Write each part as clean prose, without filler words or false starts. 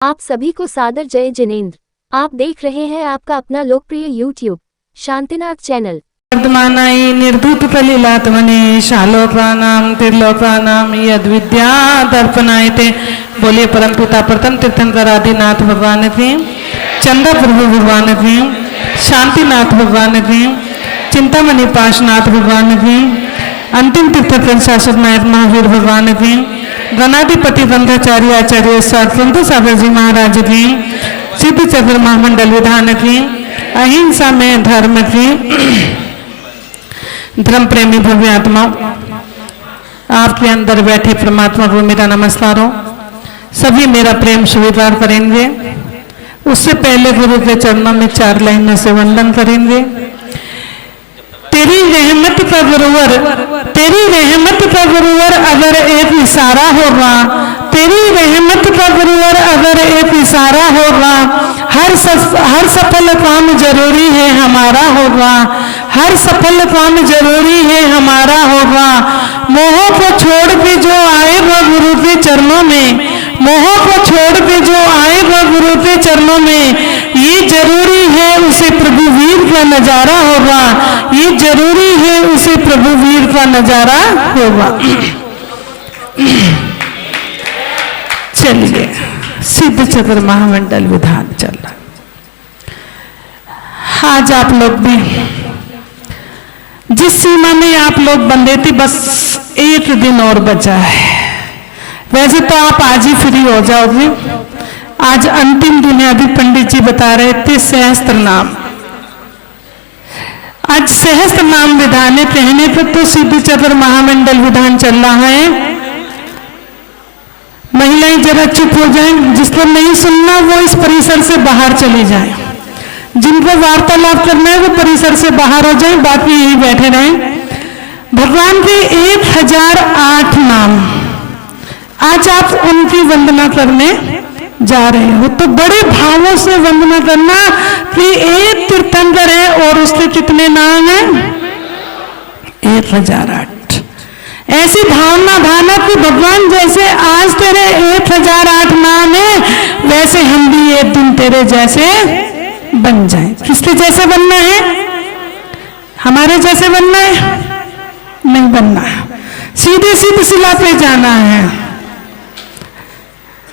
आप सभी को सादर जय जिनेंद्र। आप देख रहे हैं आपका अपना लोकप्रिय यूट्यूब शांतिनाथ चैनल। वर्धमानाई निर्धूत कलिलात्मने शालोकानाम त्रिलोकानाम यद्विद्या दर्पणायते। बोलिए परमपिता प्रथम तीर्थंकर आदिनाथ भगवान की, चंदा प्रभु भगवान की, शांतिनाथ भगवान की, चिंतामणि पाशनाथ भगवान की, अंतिम तीर्थंकर शासक नायक महावीर भगवान की, गणाधिपति ब्रह्मचारी आचार्य सरस्वती सागर जी महाराज की, सिद्ध चक्र महामंडल विधान की, अहिंसा में धर्म की, धर्म प्रेमी भव्य आत्मा, आपके अंदर बैठे परमात्मा को मेरा नमस्कार हो। सभी मेरा प्रेम स्वीकार करेंगे। उससे पहले गुरु के चरणों में 4 लाइनों से वंदन करेंगे। तेरी रहमत का गुरुवर, तेरी रहमत का गुरुवर अगर एक इशारा होगा, तेरी रहमत का गुरुवर अगर एक इशारा होगा, हर सफल काम जरूरी है हमारा होगा, हर सफल काम जरूरी है हमारा होगा। मोह को छोड़ के जो आए वो गुरु के चरणों में, मोह को छोड़ के जो आए वो गुरु के चरणों में, ये जरूरी है उसे प्रभु वीर का नजारा होगा, ये जरूरी है उसे प्रभु वीर का नजारा होगा। चलिए, सिद्ध चक्र महामंडल विधान चल रहा। आज आप लोग भी जिस सीमा में आप लोग बंधे थे, बस 1 दिन और बचा है। वैसे तो आप आज ही फ्री हो जाओगे। आज अंतिम दिन है। अभी पंडित जी बता रहे थे सहस्त्र नाम, आज सहस्त्र नाम विधान है। कहने पर तो सिद्ध चक्र महामंडल विधान चल रहा है। महिलाएं जरा चुप हो जाएं, जिसको नहीं सुनना वो इस परिसर से बाहर चली जाए। जिनको वार्तालाप करना है वो परिसर से बाहर हो जाए, बाकी यही बैठे रहें। भगवान के 1008 नाम आज आप उनकी वंदना करने जा रहे हो, तो बड़े भावों से वंदना करना कि एक तीर्थंकर है और उसके कितने नाम हैं? 1008। ऐसी भावना भाना कि भगवान जैसे आज तेरे 1008 नाम है, वैसे हम भी एक दिन तेरे जैसे बन जाए। किसके जैसे बनना है? हमारे जैसे बनना है? नहीं बनना है, सीधे सीधे शिला पे जाना है।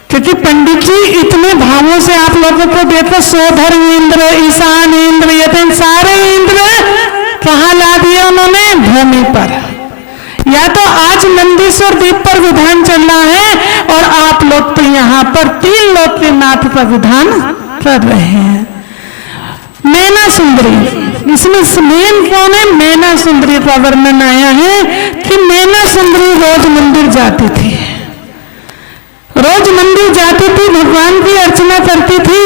क्योंकि पंडित जी इतने भावों से आप लोगों को देखो, सोधर इंद्र, ईशान इंद्र, यतन सारे इंद्र कहाँ ला दिए उन्होंने? भूमि पर। या तो आज नंदीश्वर द्वीप पर विधान चल रहा है और आप लोग तो यहाँ पर 3 लोक के नाथ का विधान कर रहे हैं। मैना सुंदरी, इसमें मेन कौन है? मैना सुंदरी का वर्णन आया है कि मैना सुंदरी रोज मंदिर जाती थी, रोज मंदिर जाती थी, भगवान की अर्चना करती थी,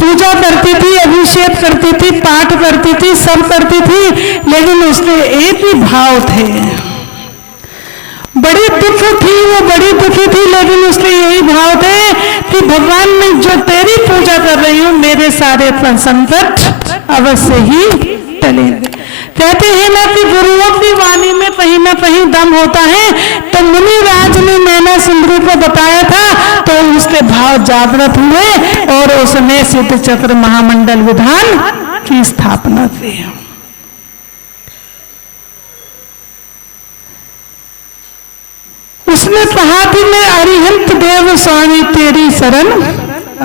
पूजा करती थी, अभिषेक करती थी, पाठ करती थी, सब करती थी, लेकिन उसके एक ही भाव थे। बड़ी दुख थी, वो बड़ी दुखी थी, लेकिन उसके यही भाव थे कि भगवान में जो तेरी पूजा कर रही हूं, मेरे सारे संकट अवश्य ही टलेंगे। कहते हैं ना कि गुरुओं की वाणी में कहीं ना कहीं दम होता है। तो मुनि राज ने मैना सुंदरी को बताया था, तो उसके भाव जागृत हुए और उसने सिद्ध चक्र महामंडल विधान की स्थापना की। उसने कहा कि मैं अरिहंत देव स्वामी तेरी शरण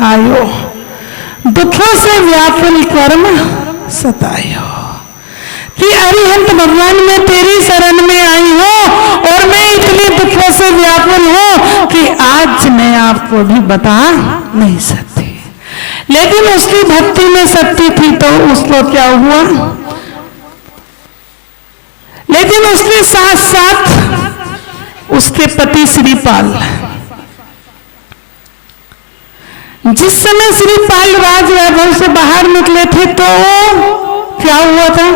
आयो, दुखों से व्याकुल कर्म सतायो। कि अरिहंत भगवान मैं तेरी शरण में आई हूं और मैं इतने दुखों से व्याकुल हूं कि आज मैं आपको भी बता नहीं सकती। लेकिन उसकी भक्ति में शक्ति थी, तो उसको क्या हुआ? लेकिन उसके साथ साथ उसके पति श्रीपाल, जिस समय श्रीपाल राज वैभव से बाहर निकले थे, तो क्या हुआ था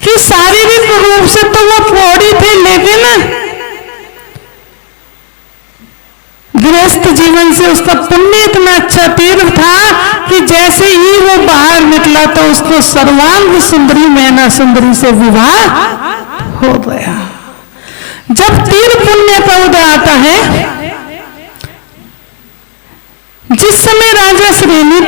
कि शारीरिक रूप से तो वो थोड़ी थे, लेकिन गृहस्थ जीवन से उसका पुण्य इतना अच्छा तीर्थ था कि जैसे ही वो बाहर निकला तो उसको सर्वांग सुंदरी मैना सुंदरी से विवाह हो गया। जब तीर पुण्य का उदय आता है जिस समय राजा श्रेणी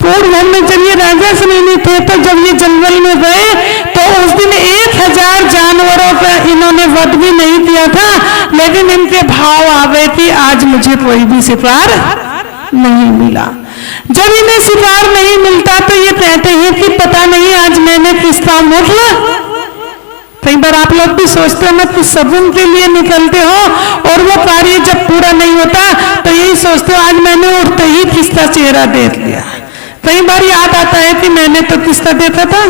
पूर्व में जब ये राजा श्रेणी थे, तो जब ये जंगल में गए तो उस दिन 1000 जानवरों का इन्होंने वध भी नहीं किया था, लेकिन इनके भाव आ गए कि आज मुझे कोई भी शिकार नहीं मिला। जब इन्हें शिकार नहीं मिलता तो ये कहते हैं कि पता नहीं आज मैंने किसका मुठला। कई बार आप लोग भी सोचते हो ना कि सगुन के लिए निकलते हो और वो कार्य जब पूरा नहीं होता तो यही सोचते हो आज मैंने उठते ही किसका चेहरा देख लिया। कई बार याद आता है कि मैंने तो किसका देखा था,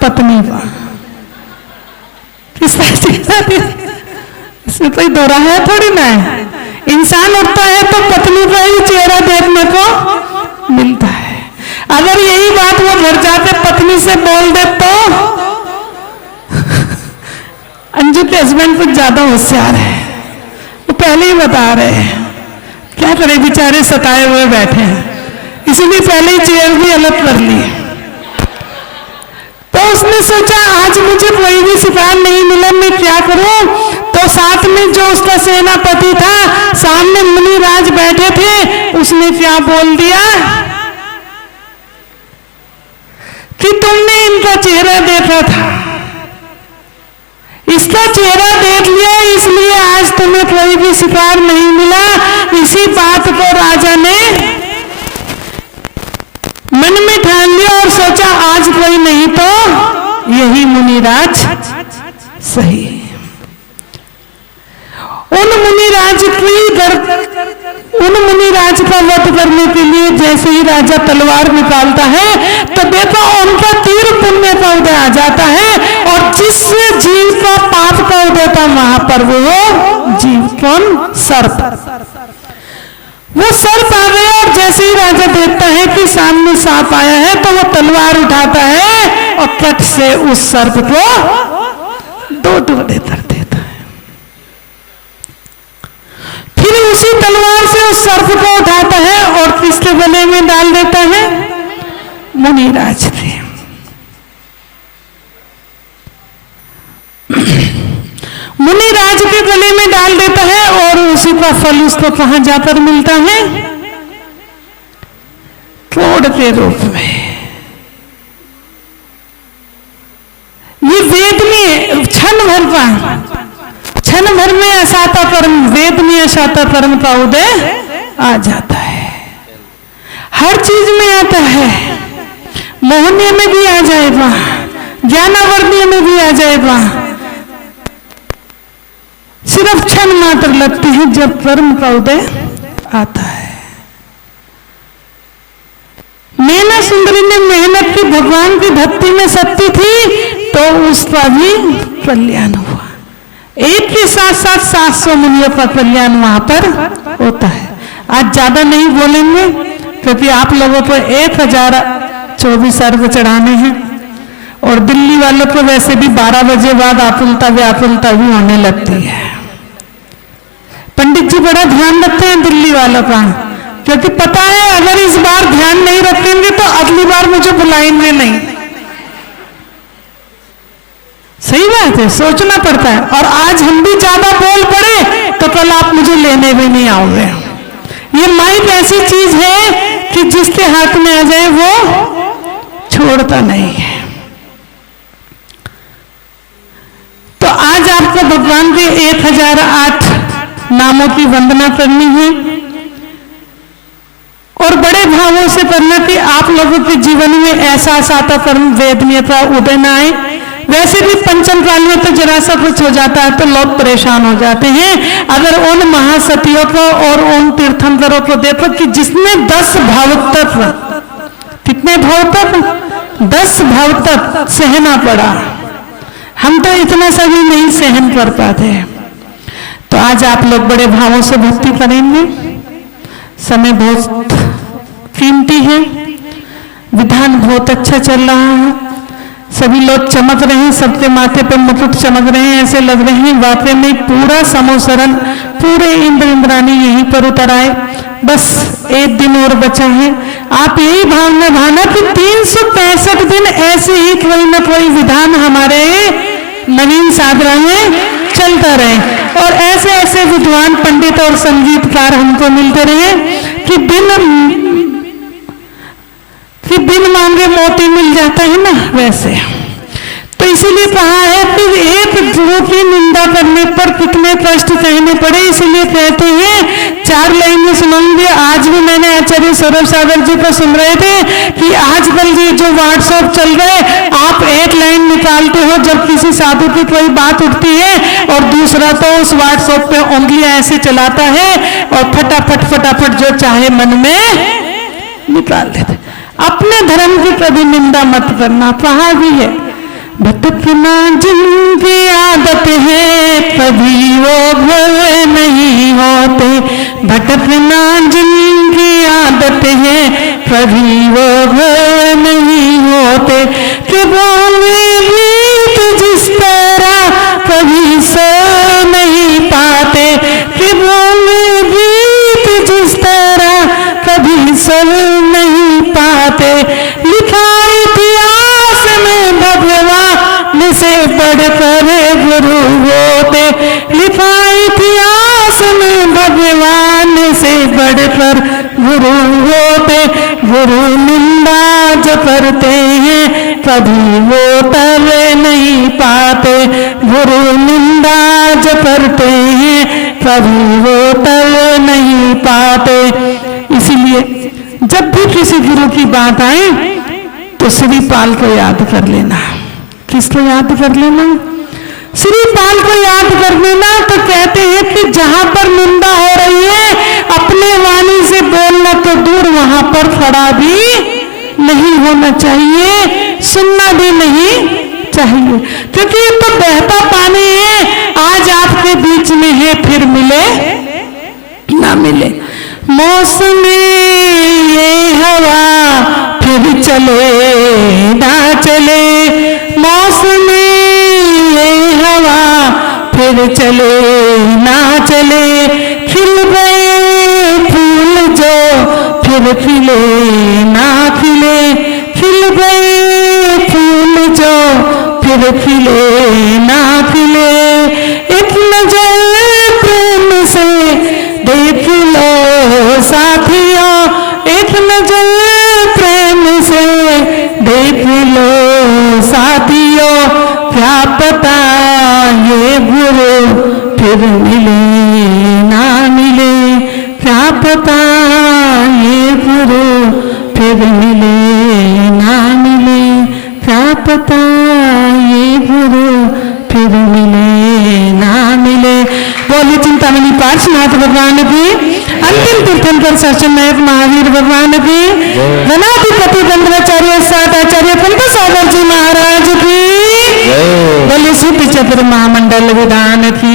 पत्नी का। किसका चेहरा देखा, इसमें कोई दोरा है थोड़ी ना है। इंसान उठता है तो पत्नी का ही चेहरा देखने को मिलता है। अगर यही बात वो घर जाके पत्नी से बोल दे तो अंजू के हस्बैंड कुछ ज्यादा होशियार है, वो पहले ही बता रहे हैं। क्या करे, बेचारे सताए हुए बैठे हैं, इसीलिए पहले ही चेयर भी अलग कर ली। तो उसने सोचा आज मुझे कोई भी शिकार नहीं मिला, मैं क्या करूं। तो साथ में जो उसका सेनापति था, सामने मुनिराज बैठे थे, उसने क्या बोल दिया कि तुमने इनका चेहरा देखा था, इसका चेहरा देख लिया, इसलिए आज तुम्हें कोई भी शिकार नहीं मिला। इसी बात को राजा ने मन में ठान लिया और सोचा आज कोई नहीं तो यही मुनिराज सही। उन मुनिराज का वध करने के लिए जैसे ही राजा तलवार निकालता है तो देखो उनका तीर पुण्य का उदय आ जाता है, और जिस जीव का पाप का उदय था वहां पर वो जीव कौन, सर्प। वो सर्प आ गया और जैसे ही राजा देखता है कि सामने सांप आया है तो वो तलवार उठाता है और कट से उस सर्प को 2 टुकड़े कर देता है। फिर उसी तलवार से उस सर्प को उठाता है और किसके गले में डाल देता है, मुनिराज के। मुनिराज के गले में डाल देता है और उसी का फल उसको कहां जाकर मिलता है, क्रोध के रूप में। ये वेद में क्षण भर में असाता कर्म, वेद में असाता कर्म का उदय आ जाता है। हर चीज में आता है, मोहनीय में भी आ जाएगा, ज्ञानावर्णीय में भी आ जाएगा। सिर्फ क्षण मात्र लगती है जब कर्म का उदय आता है। मैना सुंदरी ने मेहनत की, भगवान की भक्ति में शक्ति थी तो उसका भी कल्याण हुआ। एक के साथ साथ 700 मुनियों का कल्याण वहां पर होता है। आज ज्यादा नहीं बोलेंगे क्योंकि आप लोगों को 1024 अर्घ चढ़ाने हैं और दिल्ली वालों को वैसे भी 12 बजे बाद आकुलता व्याकुलता भी होने लगती है। पंडित जी बड़ा ध्यान रखते हैं दिल्ली वालों का, क्योंकि पता है अगर इस बार ध्यान नहीं रखेंगे तो अगली बार मुझे बुलाएंगे नहीं। सही बात है, सोचना पड़ता है। और आज हम भी ज्यादा बोल पड़े तो कल आप मुझे लेने भी नहीं आओगे। ये माइक ऐसी चीज है कि जिसके हाथ में आ जाए वो छोड़ता नहीं है। तो आज आपको भगवान के 1008 नामों की वंदना करनी है और बड़े भावों से करना कि आप लोगों के जीवन में ऐसा साता कर्म वेदनीय का उदय न आए। वैसे भी पंचम काल में तो जरा सा कुछ हो जाता है तो लोग परेशान हो जाते हैं। अगर उन महासतियों को और उन तीर्थंकरों को देखो कि जिसने 10 भावतत्व, कितने भावतत्व, 10 भावतत्व सहना पड़ा। हम तो इतना सभी नहीं सहन कर पाते। तो आज आप लोग बड़े भावों से भक्ति करेंगे। समय बहुत कीमती है, विधान बहुत अच्छा चल रहा है, सभी लोग चमक रहे हैं, सबके माथे पर मुकुट चमक रहे हैं, ऐसे लग रहे हैं वाकई में पूरा समोसरण, पूरे इंद्र इंद्रानी यहीं पर उतर आए। बस एक दिन और बचा है। आप यही भावना भाना कि 365 दिन ऐसे ही कोई ना कोई विधान हमारे नवीन साधना में चलता रहे और ऐसे ऐसे विद्वान पंडित और संगीतकार हमको मिलते रहे कि बिन मांगे मोती मिल जाता है ना, वैसे। तो इसीलिए कहा है कि एक गुरु की निंदा करने पर कितने कष्ट सहने पड़े, इसलिए कहते हैं 4 लाइन में सुनाऊंगी। आज भी मैंने आचार्य सौरभ सागर जी को सुन रहे थे कि आजकल ये जो व्हाट्सएप चल रहा है, आप 1 लाइन निकालते हो जब किसी साधु की कोई बात उठती है, और दूसरा तो उस व्हाट्सएप पे उंगलियां ऐसे चलाता है और फटाफट जो चाहे मन में निकाल देते। अपने धर्म की कभी निंदा मत करना। कहा भी है, भटकना जिनकी आदत है कभी वो भले नहीं होते। भटकना जिनकी आदत है कभी वो भले नहीं होते। कि बोले बीत जिस तरह कभी सो नहीं पाते। कि बोले बीत जिस तरह कभी सो नहीं पाते। लिखा इतिहास में भगवान से बढ़कर गुरु होते। लिखा इतिहास में भगवान से बढ़कर गुरु होते। गुरु निंदा जो करते हैं कभी वो तर नहीं पाते। गुरु निंदा जो करते हैं कभी वो तर नहीं पाते। इसीलिए जब भी किसी गुरु की बात आए तो श्रीपाल को याद कर लेना। किसको याद कर लेना? श्रीपाल को याद कर लेना। तो कहते हैं कि जहां पर निंदा हो रही है अपने वाणी से बोलना तो दूर, वहां पर खड़ा भी नहीं होना चाहिए, सुनना भी नहीं चाहिए, क्योंकि ये तो बहता पानी है। आज आपके बीच में है, फिर मिले ना मिले। मौसमी ये हवा फिर चले ना चले। मौसमी ये हवा फिर चले ना चले। खिल गए फूल जो फिर खिले ना खिले। खिल गए फूल जो फिर खिले ना खिले। एक नजर प्रेम से देख लो साथियों। एक नजर प्रेम से देख लो साथियों। क्या पता ये गुरु फिर मिले ना मिले। क्या पता ये गुरु फिर मिले ना मिले। क्या पता ये गुरु फिर मिले ना मिले। बोली चिंतामणि पार्श्वनाथ भगवान की, अंतिम तीर्थंकर सत्यनारायण महावीर भगवान की, गणाधिपति गंधराचार्य साथ आचार्य पंत सागर जी महाराज की, बोली सिद्ध चतुर महामंडल विधान की।